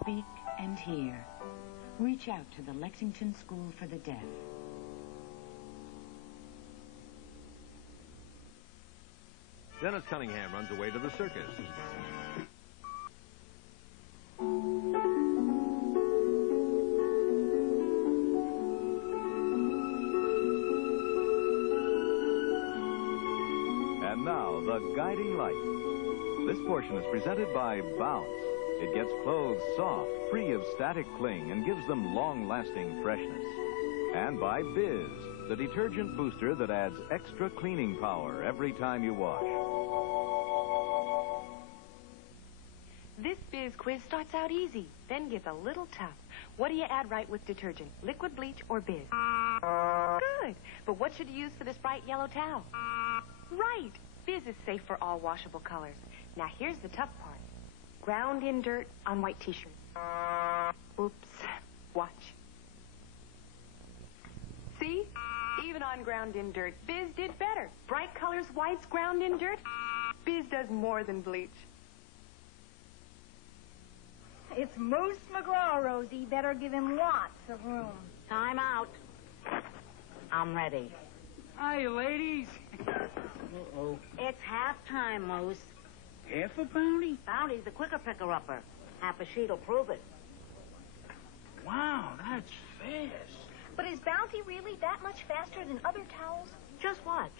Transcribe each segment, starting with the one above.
Speak and hear. Reach out to the Lexington School for the Deaf. Dennis Cunningham runs away to the circus. And now, the guiding light. This portion is presented by Bounce. It gets clothes soft, free of static cling, and gives them long-lasting freshness. And by Biz, the detergent booster that adds extra cleaning power every time you wash. This Biz quiz starts out easy, then gets a little tough. What do you add right with detergent, liquid bleach or Biz? Good. But what should you use for this bright yellow towel? Right. Biz is safe for all washable colors. Now here's the tough part. Ground in dirt on white t-shirt. Oops. Watch. See? Even on ground in dirt, Biz did better. Bright colors, whites, ground in dirt. Biz does more than bleach. It's Moose McGraw, Rosie. Better give him lots of room. Time out. I'm ready. Hi, ladies. Uh-oh. It's halftime, Moose. Half a bounty? Bounty's the quicker picker-upper. Half a sheet'll prove it. Wow, that's fast. But is Bounty really that much faster than other towels? Just watch.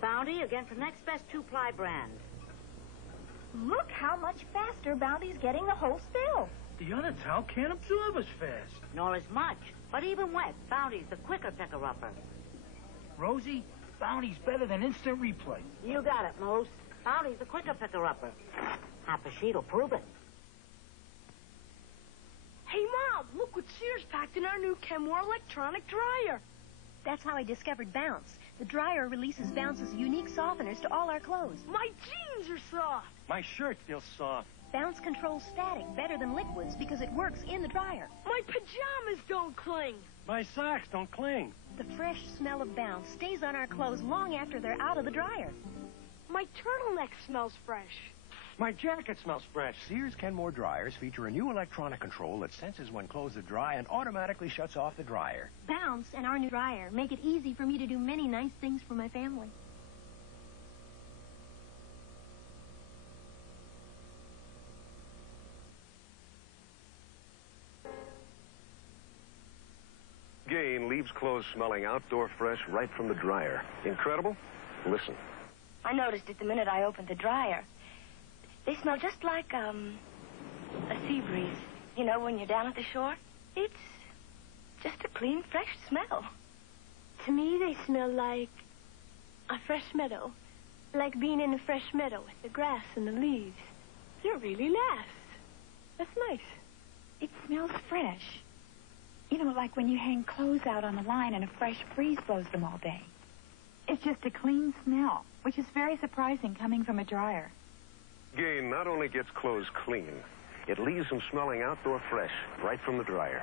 Bounty against the next best two-ply brand. Look how much faster Bounty's getting the whole spill. The other towel can't absorb as fast. Nor as much. But even wet, Bounty's the quicker picker-upper. Rosie, Bounty's better than instant replay. You got it, Moose. Bounty's the quicker picker-upper. Half a sheet'll prove it. Hey, Mom, look what Sears packed in our new Kenmore electronic dryer. That's how I discovered Bounce. The dryer releases Bounce's unique softeners to all our clothes. My jeans are soft. My shirt feels soft. Bounce controls static better than liquids because it works in the dryer. My pajamas don't cling. My socks don't cling. The fresh smell of Bounce stays on our clothes long after they're out of the dryer. My turtleneck smells fresh. My jacket smells fresh. Sears Kenmore dryers feature a new electronic control that senses when clothes are dry and automatically shuts off the dryer. Bounce and our new dryer make it easy for me to do many nice things for my family. Gain leaves clothes smelling outdoor fresh right from the dryer. Incredible? Listen. I noticed it the minute I opened the dryer. They smell just like, a sea breeze. You know, when you're down at the shore? It's just a clean, fresh smell. To me, they smell like a fresh meadow. Like being in a fresh meadow with the grass and the leaves. It really lasts. That's nice. It smells fresh. You know, like when you hang clothes out on the line and a fresh breeze blows them all day. It's just a clean smell, which is very surprising coming from a dryer. Gain not only gets clothes clean, it leaves them smelling outdoor fresh right from the dryer.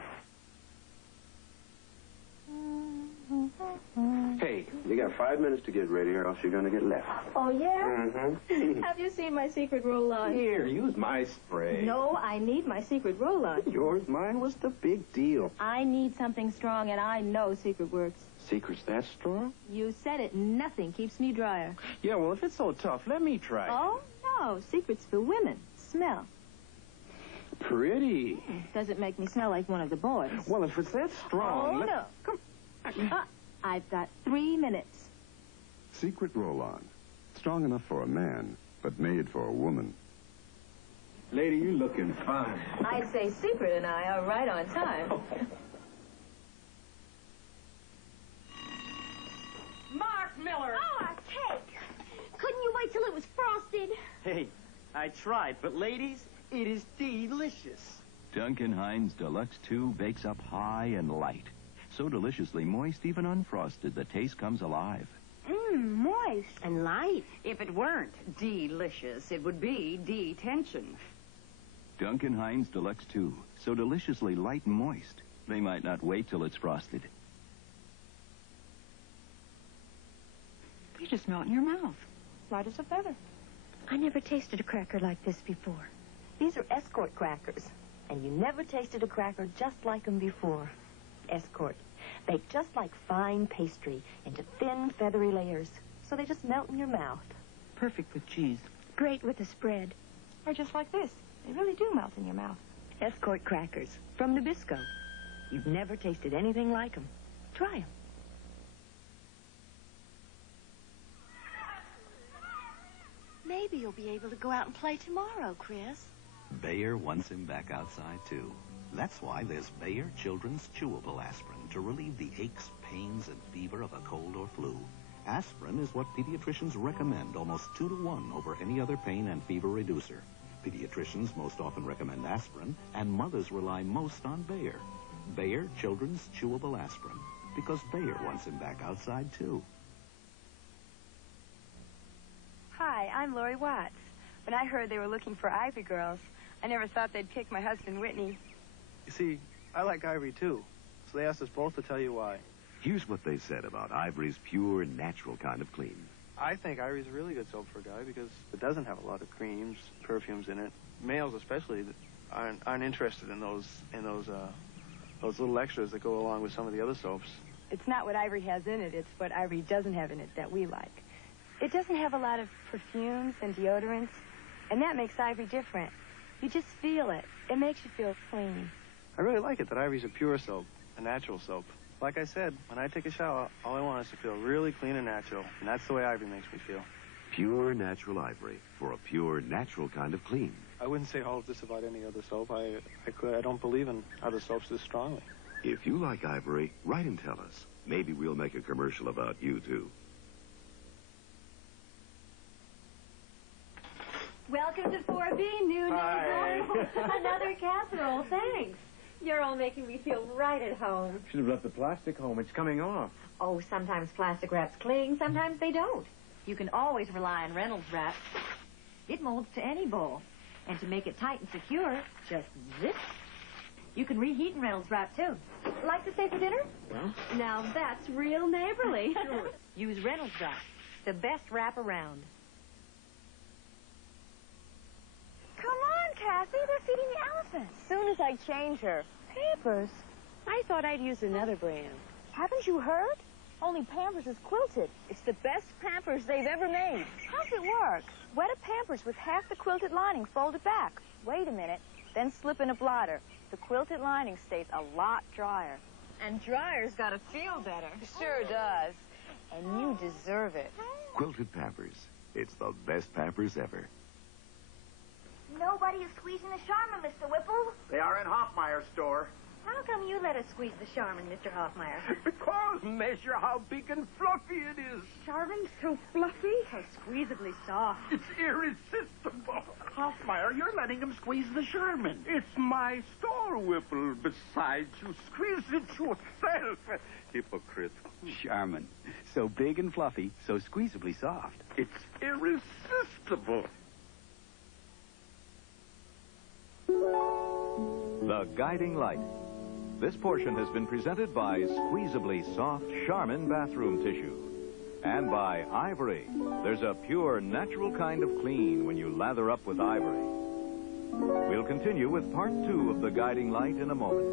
Hey, you got 5 minutes to get ready or else you're going to get left. Oh, yeah? Mm-hmm. Have you seen my secret roll-on? Here, use my spray. No, I need my secret roll-on. Yours, mine was the big deal. I need something strong, and I know Secret works. Secret's that strong? You said it. Nothing keeps me drier. Yeah, well, if it's so tough, let me try. Oh, no. Secret's for women. Smell. Pretty. Does it make me smell like one of the boys? Well, if it's that strong... Oh, no. Come. I've got 3 minutes. Secret roll-on. Strong enough for a man, but made for a woman. Lady, you looking fine. I'd say Secret and I are right on time. Mark Miller! Oh, a cake! Couldn't you wait till it was frosted? Hey, I tried, but ladies, it is delicious. Duncan Hines Deluxe 2 bakes up high and light. So deliciously moist, even unfrosted, the taste comes alive. Moist. And light. If it weren't delicious, it would be detention. Duncan Hines Deluxe 2, so deliciously light and moist, they might not wait till it's frosted. You just melt in your mouth. Light as a feather. I never tasted a cracker like this before. These are Escort crackers. And you never tasted a cracker just like them before. Escort. Baked just like fine pastry into thin, feathery layers, so they just melt in your mouth. Perfect with cheese. Great with a spread. Or just like this. They really do melt in your mouth. Escort crackers from Nabisco. You've never tasted anything like them. Try them. Maybe you'll be able to go out and play tomorrow, Chris. Bayer wants him back outside, too. That's why there's Bayer Children's Chewable Aspirin to relieve the aches, pains, and fever of a cold or flu. Aspirin is what pediatricians recommend almost 2 to 1 over any other pain and fever reducer. Pediatricians most often recommend aspirin, and mothers rely most on Bayer. Bayer Children's Chewable Aspirin, because Bayer wants him back outside, too. Hi, I'm Lori Watts. When I heard they were looking for Ivory girls, I never thought they'd pick my husband, Whitney. You see, I like Ivory, too. So they asked us both to tell you why. Here's what they said about Ivory's pure, natural kind of clean. I think Ivory's a really good soap for a guy because it doesn't have a lot of creams, perfumes in it. Males especially aren't interested in those little extras that go along with some of the other soaps. It's not what Ivory has in it, it's what Ivory doesn't have in it that we like. It doesn't have a lot of perfumes and deodorants, and that makes Ivory different. You just feel it. It makes you feel clean. I really like it that Ivory's a pure soap, a natural soap. Like I said, when I take a shower, all I want is to feel really clean and natural, and that's the way Ivory makes me feel. Pure natural Ivory for a pure natural kind of clean. I wouldn't say all of this about any other soap. I don't believe in other soaps this strongly. If you like Ivory, write and tell us. Maybe we'll make a commercial about you, too. Welcome to 4B, new neighbor. Another casserole, thanks. You're all making me feel right at home. Should have left the plastic home. It's coming off. Oh, sometimes plastic wraps cling, sometimes they don't. You can always rely on Reynolds Wrap. It molds to any bowl. And to make it tight and secure, just zip. You can reheat in Reynolds Wrap, too. Like to stay for dinner? Well? Now that's real neighborly. Sure. Use Reynolds Wrap, the best wrap around. Come on, Cassie. They're feeding the elephant. Soon as I change her. Pampers? I thought I'd use another brand. Haven't you heard? Only Pampers is quilted. It's the best Pampers they've ever made. How's it work? Wet a Pampers with half the quilted lining folded back. Wait a minute. Then slip in a blotter. The quilted lining stays a lot drier. And dryer's gotta feel better. Sure does. And you deserve it. Quilted Pampers. It's the best Pampers ever. Nobody is squeezing the Charmin, Mr. Whipple. They are in Hoffmeyer's store. How come you let us squeeze the Charmin, Mr. Hoffmeyer? Because measure how big and fluffy it is. Charmin's so fluffy, so squeezably soft. It's irresistible. Hoffmeyer, you're letting him squeeze the Charmin. It's my store, Whipple. Besides, you squeeze it yourself. Hypocrite. Charmin. So big and fluffy, so squeezably soft. It's irresistible. The Guiding Light. This portion has been presented by Squeezably Soft Charmin Bathroom Tissue. And by Ivory. There's a pure, natural kind of clean when you lather up with Ivory. We'll continue with part 2 of The Guiding Light in a moment.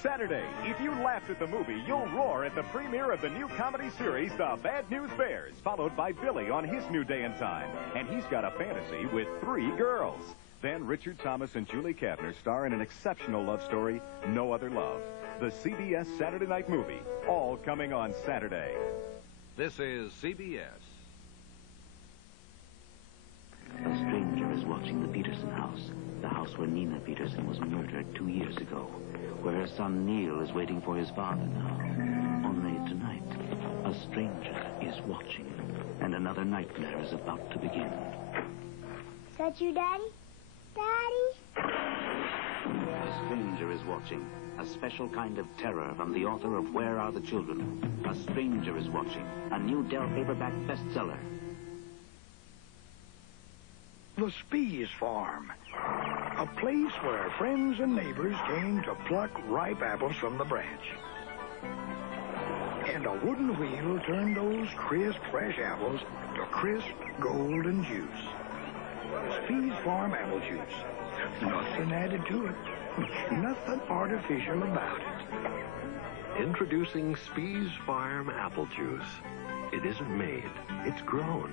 Saturday, if you laughed at the movie, you'll roar at the premiere of the new comedy series, The Bad News Bears, followed by Billy on his new day and time. And he's got a fantasy with 3 girls. Then Richard Thomas and Julie Kavner star in an exceptional love story, No Other Love. The CBS Saturday Night Movie, all coming on Saturday. This is CBS. A stranger is watching the Peterson house, the house where Nina Peterson was murdered 2 years ago, where her son Neil is waiting for his father now. Only tonight, a stranger is watching, and another nightmare is about to begin. Is that you, Daddy? Daddy? A stranger is watching, a special kind of terror from the author of Where Are the Children? A stranger is watching, a new Dell paperback bestseller. The Speas Farm, a place where friends and neighbors came to pluck ripe apples from the branch. And a wooden wheel turned those crisp, fresh apples to crisp, golden juice. Speas Farm apple juice. Nothing added to it. Nothing artificial about it. Introducing Speas Farm apple juice. It isn't made, it's grown.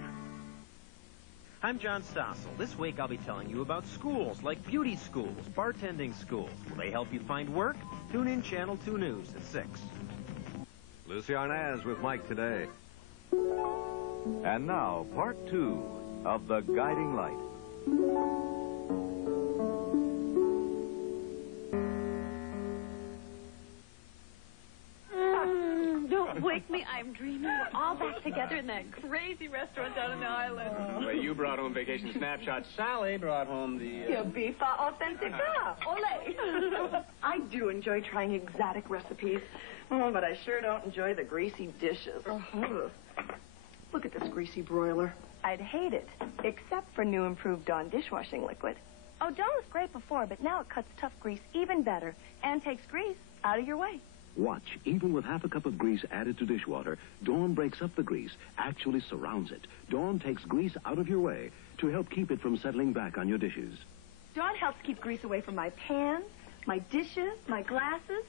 I'm John Stossel. This week I'll be telling you about schools like beauty schools, bartending schools. Will they help you find work? Tune in Channel 2 News at 6. Lucy Arnaz with Mike today. And now, part 2 of The Guiding Light. Don't wake me. I'm dreaming. We're all back together in that crazy restaurant down in the island. Well, you brought home vacation snapshots. Sally brought home the... Your beef authentica. Olay. I do enjoy trying exotic recipes, but I sure don't enjoy the greasy dishes. Look at this greasy broiler. I'd hate it, except for new improved Dawn dishwashing liquid. Oh, Dawn was great before, but now it cuts tough grease even better and takes grease out of your way. Watch. Even with half a cup of grease added to dishwater, Dawn breaks up the grease, actually surrounds it. Dawn takes grease out of your way to help keep it from settling back on your dishes. Dawn helps keep grease away from my pans, my dishes, my glasses.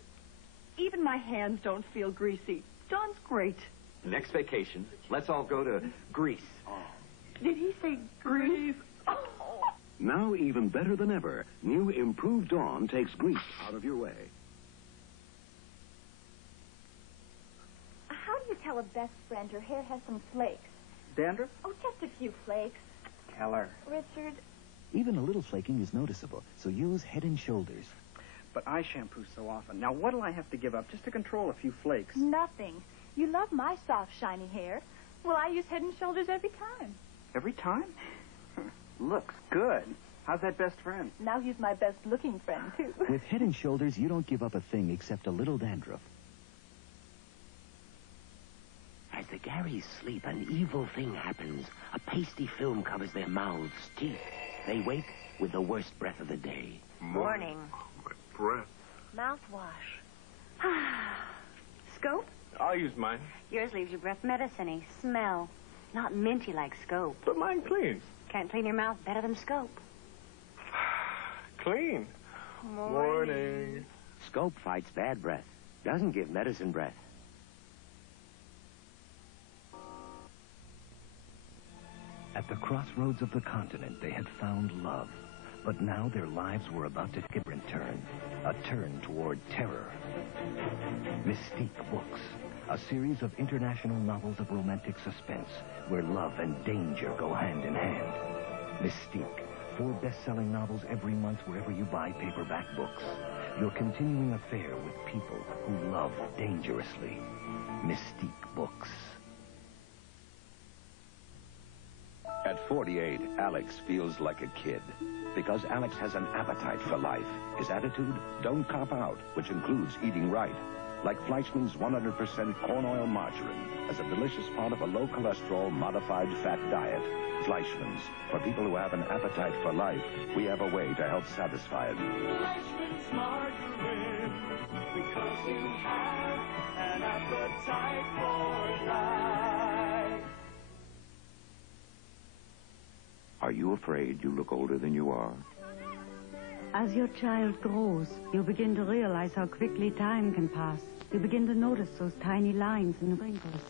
Even my hands don't feel greasy. Dawn's great. Next vacation, let's all go to Greece. Did he say grease? Oh. Now, even better than ever, new improved Dawn takes grease out of your way. How do you tell a best friend her hair has some flakes? Dandruff? Oh, just a few flakes. Tell her. Richard. Even a little flaking is noticeable, so use Head & Shoulders. But I shampoo so often. Now, what'll I have to give up just to control a few flakes? Nothing. You love my soft, shiny hair. Well, I use Head & Shoulders every time. Every time? Looks good. How's that best friend? Now he's my best-looking friend, too. With Head & Shoulders, you don't give up a thing except a little dandruff. As the Garys sleep, an evil thing happens. A pasty film covers their mouths, teeth. They wake with the worst breath of the day. Morning. My breath. Mouthwash. Scope? I'll use mine. Yours leaves your breath medicine-y. Smell. Not minty like Scope. But mine cleans. Can't clean your mouth better than Scope. Clean. Morning. Scope fights bad breath. Doesn't give medicine breath. At the crossroads of the continent, they had found love. But now their lives were about to take a different turn. A turn toward terror. Mystique Books. A series of international novels of romantic suspense where love and danger go hand in hand. Mystique. 4 best-selling novels every month wherever you buy paperback books. Your continuing affair with people who love dangerously. Mystique Books. At 48, Alex feels like a kid. Because Alex has an appetite for life. His attitude, don't cop out, which includes eating right. Like Fleischmann's 100% corn oil margarine as a delicious part of a low-cholesterol, modified fat diet. Fleischmann's. For people who have an appetite for life, we have a way to help satisfy it. Fleischmann's margarine, because you have an appetite for life. Are you afraid you look older than you are? As your child grows, you begin to realize how quickly time can pass. You begin to notice those tiny lines and wrinkles.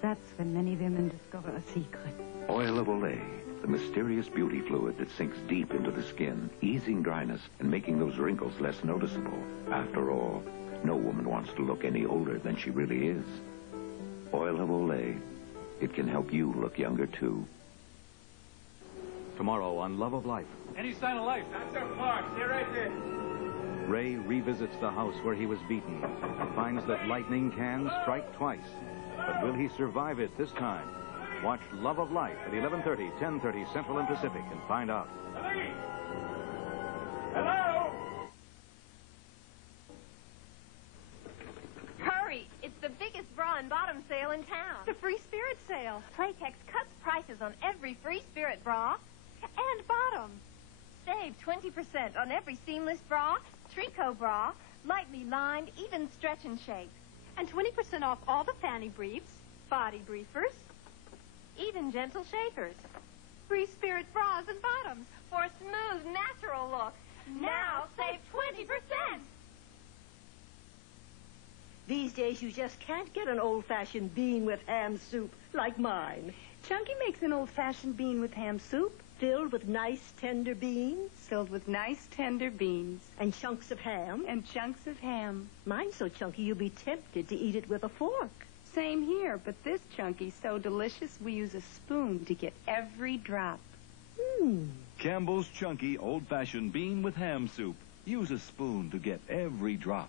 That's when many women discover a secret. Oil of Olay, the mysterious beauty fluid that sinks deep into the skin, easing dryness and making those wrinkles less noticeable. After all, no woman wants to look any older than she really is. Oil of Olay, it can help you look younger, too. Tomorrow on Love of Life, Any sign of life? Not so far. Stay right there. Ray revisits the house where he was beaten and finds that lightning can strike twice. But will he survive it this time? Watch Love of Life at 11:30, 10:30 Central and Pacific and find out. Hello? Hurry! It's the biggest bra and bottom sale in town. The Free Spirit sale. Playtex cuts prices on every Free Spirit bra and bottom. Save 20% on every seamless bra, tricot bra, lightly lined, even stretch and shape. And 20% off all the fanny briefs, body briefers, even gentle shakers. Free Spirit bras and bottoms. These days, you just can't get an old-fashioned bean with ham soup like mine. Chunky makes an old-fashioned bean with ham soup. Filled with nice, tender beans. Filled with nice, tender beans. And chunks of ham. And chunks of ham. Mine's so chunky you'll be tempted to eat it with a fork. Same here, but this Chunky's so delicious we use a spoon to get every drop. Campbell's Chunky Old-Fashioned Bean with Ham Soup. Use a spoon to get every drop.